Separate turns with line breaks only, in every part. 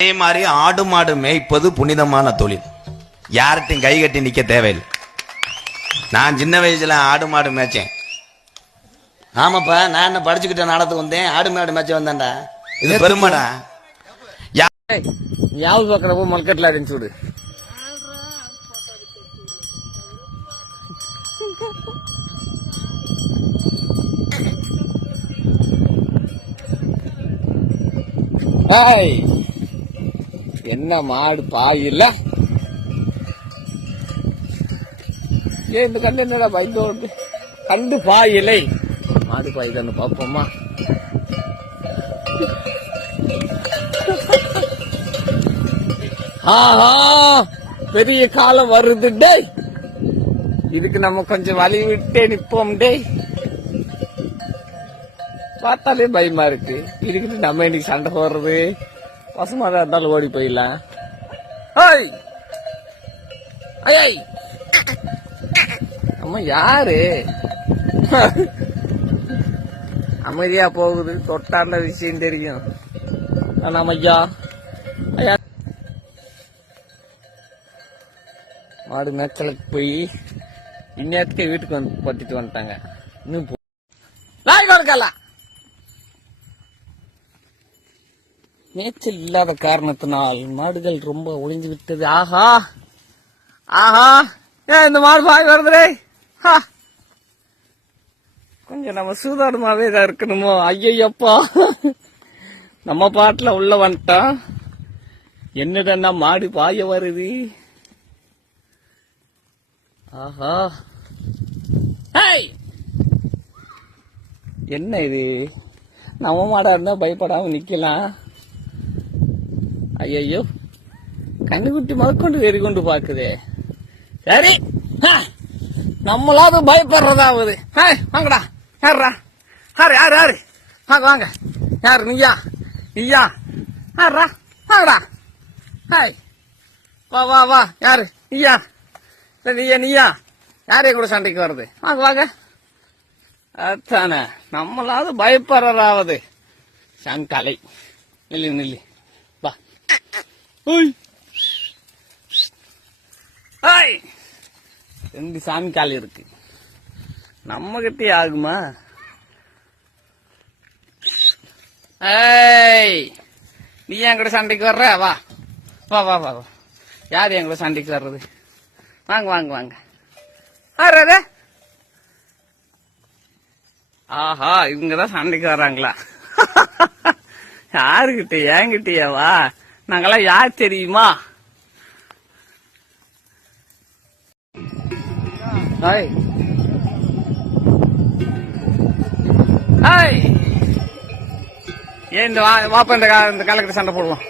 அதே மாதிரி ஆடு மாடு மேய்ப்பது புனிதமான தொழில். யார்கிட்டையும் கை கட்டி நிற்க தேவையில்லை. நான் சின்ன வயசுல ஆடு மாடு மேய்ச்சேன். ஆமாப்பா நான் என்ன படிச்சுக்கிட்ட நடத்துக்கு வந்தேன். ஆடு மாடு மேய்ச்ச வந்தேன்டா. இது பெருமைடா. யாவு
பார்க்குறப்போ மல்கட்டில் அப்படின்னு சொல்லு. Hey! என்ன மாடு பாயில்ல? ஏ ஏன் இந்த கண்டு என்னடா பயந்தோடு கண்டு பாய் மாடு பாய் தானே ஆஹா பெரிய காலம் வருது டேய். இதுக்கு நம்ம கொஞ்சம் வழி விட்டே நிப்போம் டேய். பார்த்தாலே பயமா இருக்கு. இதுக்கு நம்ம இன்னைக்கு சண்டை போடுறது? பசுமாதான் இருந்தாலும் ஓடி போயிடலாம். ஹாய்! ஐய் அம்மா யாரு? அமைதியா போகுது. தொட்டாண்ட விஷயம் தெரியும். நம்ம ஐயா ஐயா! மாடு மேய்ச்சலுக்கு போய் இந்நேரத்துக்கே வீட்டுக்கு வந்து பத்திட்டு வந்துட்டாங்க. இன்னும் நாய் கொடுக்கல மேய்ச்சல் இல்லாத காரணத்தினால் மாடுகள் ரொம்ப ஒளிஞ்சு விட்டது. ஆஹா! ஆஹா! ஏன் இந்த மாடு பாய் வருதுரே ஹா! கொஞ்சம் நம்ம சூதானமாவே தான் இருக்கணுமோ? ஐயப்பா நம்ம பாட்டில் உள்ள வந்துட்டோம் என்னடா மாடு பாய வருது? ஆஹா! என்ன இது? நம்ம மாடா இருந்தா பயப்படாம நிக்கலாம். ஐயோ கண்ணுக்குட்டி முதற்கொண்டு வெறி கொண்டு பாக்குதே சரி நம்மளாவது பயப்படுறதாவது. ஹேய் வாங்கடா. யாருடா யாரு யாரு யாரு? வாங்க வாங்க. யாரு நீயா? நீயா? யாருடா வாங்கடா. ஹாய் வா வா வா. யாரு? நீயா? இல்லை நீயா நீயா? யாரையும் கூட சண்டைக்கு வருது வாங்க வாங்க. அதானே. நம்மளாவது பயப்படுறதாவது. சங்கலை. நில்லு நில்லு. ஹாய் ரெண்டு சாமி கால் இருக்கு. நம்ம கிட்டே ஆகுமா? ஏய் நீ என் கூட சண்டைக்கு வர்ற? வா. வா வா வா வா. யார் என் கூட சண்டைக்கு வர்றது? வாங்க வாங்க வாங்க. வர்றது ஆஹா இவங்க தான் சண்டைக்கு வர்றாங்களா? யாருகிட்ட என்கிட்டயா வா. நாங்கெல்லாம் யார் தெரியுமா? ஹாய். ஹாய். ஏன் இந்த வாப்பா இந்த இந்த காலக்கிட்ட சண்டை போடுவோம்?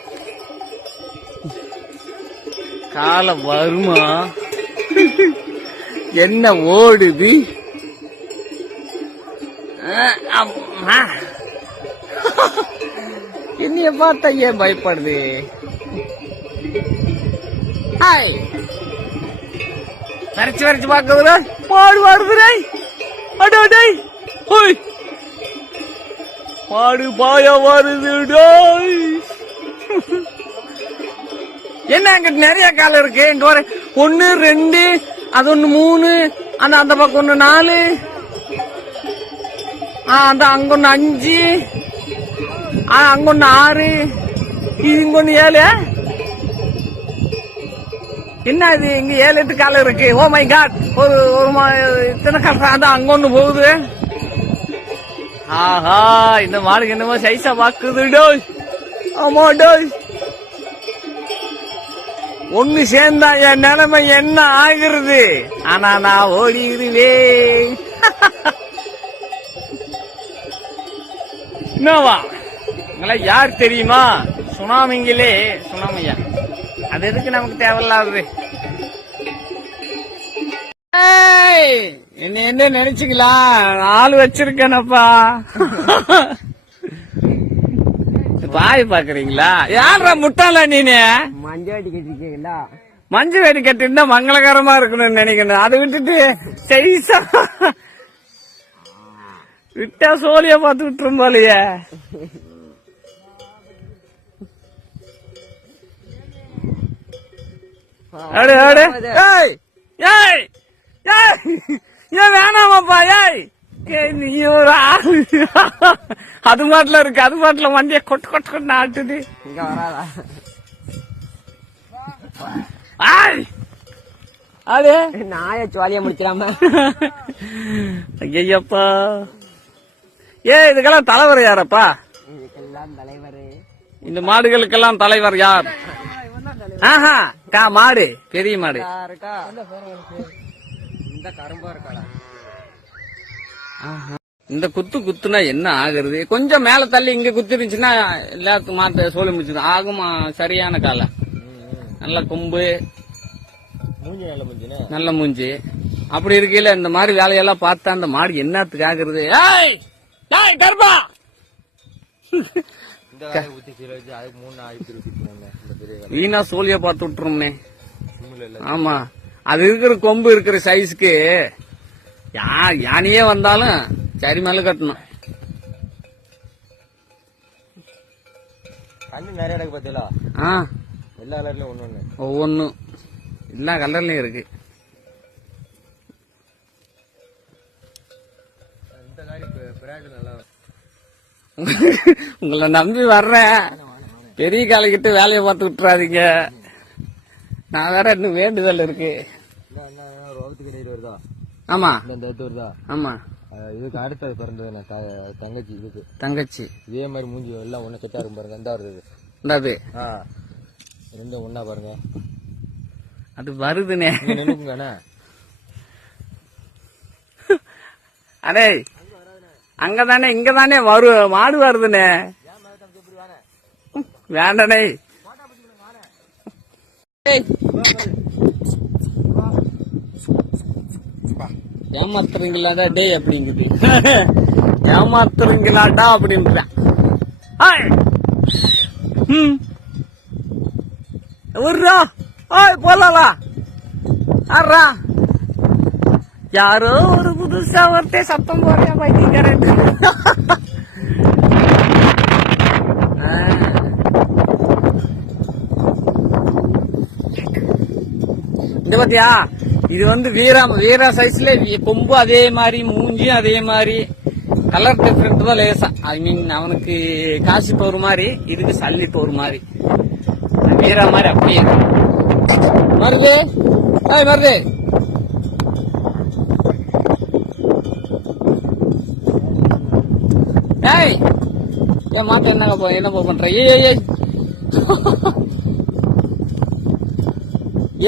காலம் வருமா? என்ன ஓடுது? அஹ், அம்மா. பார்த்தா ஏன் பயப்படுது? ஹாய். வரைச்சு வரைச்சு பார்க்கறதுல? மாடு வாடுதுரை அடடே ஹோய். மாடு பாய வருது என்ன அங்க நிறைய காலம் இருக்கு. இங்க வர ஒன்னு ரெண்டு அது ஒண்ணு மூணு அந்த அந்த பக்கம் ஒண்ணு நாலு ஆ அந்த அங்க ஒண்ணு அஞ்சு ஆ அங்க ஒன்னு ஆறு. இது இங்க ஏழு. என்ன இது? இங்க ஏழு எட்டு காலம் இருக்கு. ஓ மை காட் ஒரு ஒரு மா- இத்தனை காலம் அதான் அங்க ஒண்ணு போகுது. ஆஹா இந்த மாடுக்கு என்னமோ சைஸா பாக்குது டோய். ஆமா டோய். ஒண்ணு சேர்ந்தா என் நிலைமை என்ன ஆகிறது? ஆனா நான் ஓடிடுவேன். என்னவா? உங்களை யார் தெரியுமா? சுனாமிங்களே சுனாமியா. அது எதுக்கு நமக்கு தேவையில்லாதது? என்ன என்ன நினைச்சுக்கலாம் ஆள் வச்சிருக்கேனப்பா. பாய் பாக்குறீங்களா யாரா முட்டாளா நீனு?
மஞ்சள் அடி கட்டிருக்கீங்களா?
மஞ்சு வேடி கட்டிருந்தா மங்களகரமா இருக்கணும்னு நினைக்கணும் அதை விட்டுட்டு செய்சா. விட்டா சோழிய பார்த்து விட்டுரும் போலயே. அடு அடு ஏய் ஏய் ஏய் ஏன் வேணாமாப்பா ஏய். நீ ஒரு ஆளு. அது மாட்டில இருக்கு அது மாட்டில வண்டியை கொட்டு கொட்டு கொட்டு ஆட்டுது.
இங்க வராதா?
ஆய் அடு
நாய சுவாலியா முடிச்சிடாம
ஐயப்பா ஏ இதுக்கெல்லாம் தலைவர் யாரப்பா?
இதுக்கெல்லாம் தலைவர்.
இந்த மாடுகளுக்கெல்லாம் தலைவர் யார்? ஆஹா. கா மாடு. பெரிய மாடு.
இந்த கரும்பா இருக்காடா.
இந்த குத்து குத்துனா என்ன ஆகுறது? கொஞ்சம் மேல தள்ளி இங்க குத்திருந்துச்சுன்னா எல்லாத்துக்கும் மாத்த சோழி முடிச்சது ஆகுமா? சரியான காலம் நல்ல கொம்பு.
மூஞ்சி நல்ல
மூஞ்சி. அப்படி இருக்கையில இந்த மாதிரி வேலையெல்லாம் பார்த்தா அந்த மாடு என்னத்துக்கு ஆகுறது? ஏய்! கருப்பா
இந்த மூணு ஆயிரத்தி
வீணா சோழிய பார்த்து விட்டுருமே
சிம்மில் இல்ல
ஆமா. அது இருக்கிற கொம்பு இருக்கிற சைஸ்க்கு யா யானையே வந்தாலும் சரி மேல கட்டணும்.
கண்ணு நிறைய இடக்கு பார்த்தீங்களா
ஆ.
எல்லா கலர்லயும் ஒண்ணு ஒண்ணு
ஒவ்வொன்றும் எல்லா கலர்லயும் இருக்கு. உங்களை நம்பி வர்றேன். பெரிய காலைக்கிட்ட வேலையை பார்த்து விட்டுறாதீங்க. நான் வேற இன்னும் வேண்டுதல் இருக்கு.
இந்த அண்ணா ரோகத்து கடையில் வருதா?
ஆமா.
இந்த வருதா?
ஆமா.
இதுக்கு அடுத்தது பிறந்தது நான் தங்கச்சி இதுக்கு.
தங்கச்சி.
இதே மாதிரி மூஞ்சி எல்லாம் ஒண்ணு செட்டா இருக்கும் பாருங்க. எந்த வருது.
இந்தாது
ரெண்டும் ஒண்ணா பாருங்க.
அது வருதுனே.
அண்ணா.
அடே அங்கதானே இங்கதானே வரு மாடு வருதுனே. வேண்டனே. ஏய். ஏமாத்துறீங்களாடா டேய் அப்படிங்குது ஏமாத்துறீங்களாடா அப்படின்றான். விட்றா. ஆய் போலாலா. ஆறா யாரோ ஒரு புதுசா ஒருத்தே சத்தம் போறியா பைத்தியக்காரன் இங்க பாத்தியா? இது வந்து வீரா வீரா சைஸ்ல கொம்பு அதே மாதிரி மூஞ்சியும் அதே மாதிரி கலர் டிஃப்ரெண்ட் தான் லேசா. ஐ மீன் அவனுக்கு காசி போற மாதிரி இதுக்கு சல்லி போற மாதிரி. வீரா மாதிரி அப்படியே மருது ஏய் மருது. ஏய் ஏன் மாத்த என்னங்க போ என்ன போ பண்ற? ஏய் ஏய்.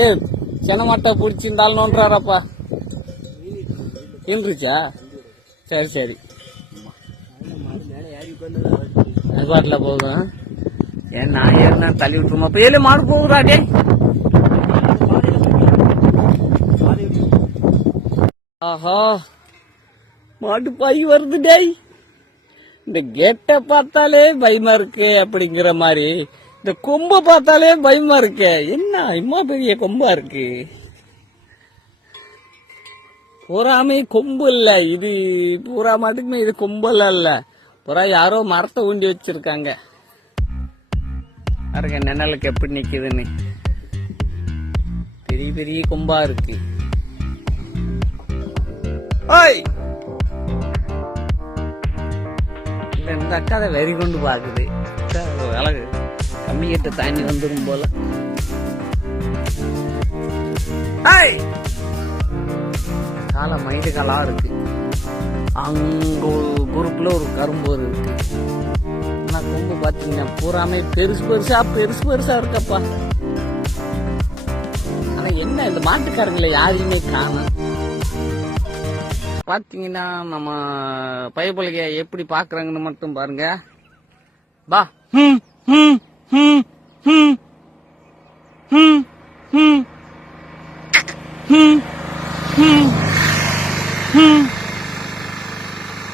ஏய் ஏ சென மாட்டை பிடிச்சிருந்தாலும்ன்றாரப்பா இன்றுச்சா சரி சரி. அது பாட்டில் போதும் ஏன் நான் ஏறினா தள்ளி விட்டுருமா? அப்ப ஏழு மாடு போகுதா டே ஆஹா. மாட்டு பாய் வருது டேய். இந்த கேட்டை பார்த்தாலே பயமா இருக்கு அப்படிங்கிற மாதிரி. இந்த கொம்பை பார்த்தாலே பயமா இருக்க. என்ன? இம்மா பெரிய கொம்பா இருக்கு. பூராமே கொம்பு இல்ல. இது பூரா மாட்டுக்குமே இது கொம்பெல்லாம் இல்ல. புறா யாரோ மரத்தை ஊண்டி வச்சிருக்காங்க. பாருங்க நிழலுக்கு எப்படி நிக்குதுன்னு. பெரிய பெரிய கொம்பா இருக்கு. ஓய்! இந்த இந்த அக்கா அதை வெறி கொண்டு பாக்குது அழகு. கம்மி கிட்ட தண்ணி வந்துடும் போல! காலை காலா இருக்கு. அங்க ஒரு குரூப்ல ஒரு கரும்போர் இருக்கு. ஆனா கொம்பு பாத்தீங்கன்னா பூராமே பெருசு பெருசா பெருசு பெருசா இருக்கப்பா. ஆனா என்ன இந்த மாட்டுக்காரங்களை யாரையுமே காணும் பாத்தீங்கன்னா நம்ம பயபலிக எப்படி பாக்குறாங்கன்னு மட்டும் பாருங்க. பா ஹம், ஹம், ஹம், ஹம். ஹம், ஹம். ஹம், ஹம். ஹம்.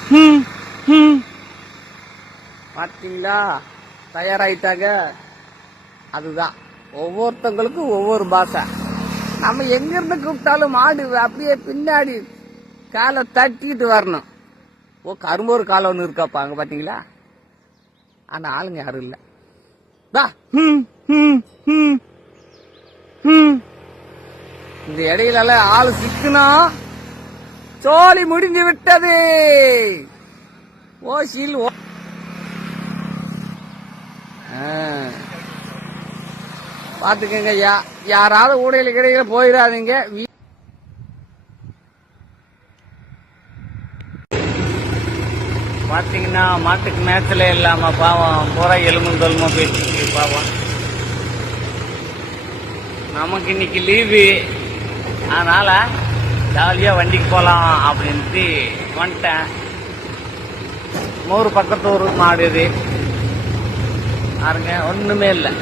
ஹம், ஹம். பாத்தீங்களா? தயாராயிட்டாங்க. அதுதான். ஒவ்வொருத்தங்களுக்கும் ஒவ்வொரு பாஷை. நம்ம எங்கிருந்து கூப்பிட்டாலும் மாடு அப்படியே பின்னாடி காலை தட்டிட்டு வரணும். ஓ கரும்போரு காலை ஒன்று இருக்காப்பா அங்கே பார்த்தீங்களா ஆனால் ஆளுங்க யாரும் இல்லை. வா. ஹம், ஹம், ஹம், ஹம், இடையில ஆள் சிக்கணும் சோழி முடிந்து விட்டது. ஓசியில் ஓ- ஆ. பாத்துக்கங்க யா யாராவது ஊடையில கிடையில போயிடாதீங்க பார்த்தீங்கன்னா மாட்டுக்கு மேய்ச்சலே இல்லாமல் பாவம் பூரா எலும்பும் தொலுமா பேசிட்டு பாவம். நமக்கு இன்னைக்கு லீவு அதனால் ஜாலியாக வண்டிக்கு போகலாம் அப்படின்ட்டு வந்துட்டேன். நூறு பக்கத்தூர் மாடு இது. பாருங்க ஒன்றுமே இல்லை.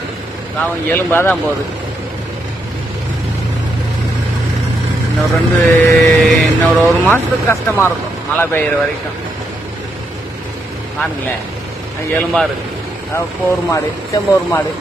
பாவம் எலும்பாக தான் போகுது. இன்னொரு ரெண்டு இன்னொரு ஒரு மாதத்துக்கு கஷ்டமாக இருக்கும். மழை பெய்யுற வரைக்கும். பாருங்களேன் எலும்பா இருக்கு போர் மாடு செம்போர் மாடு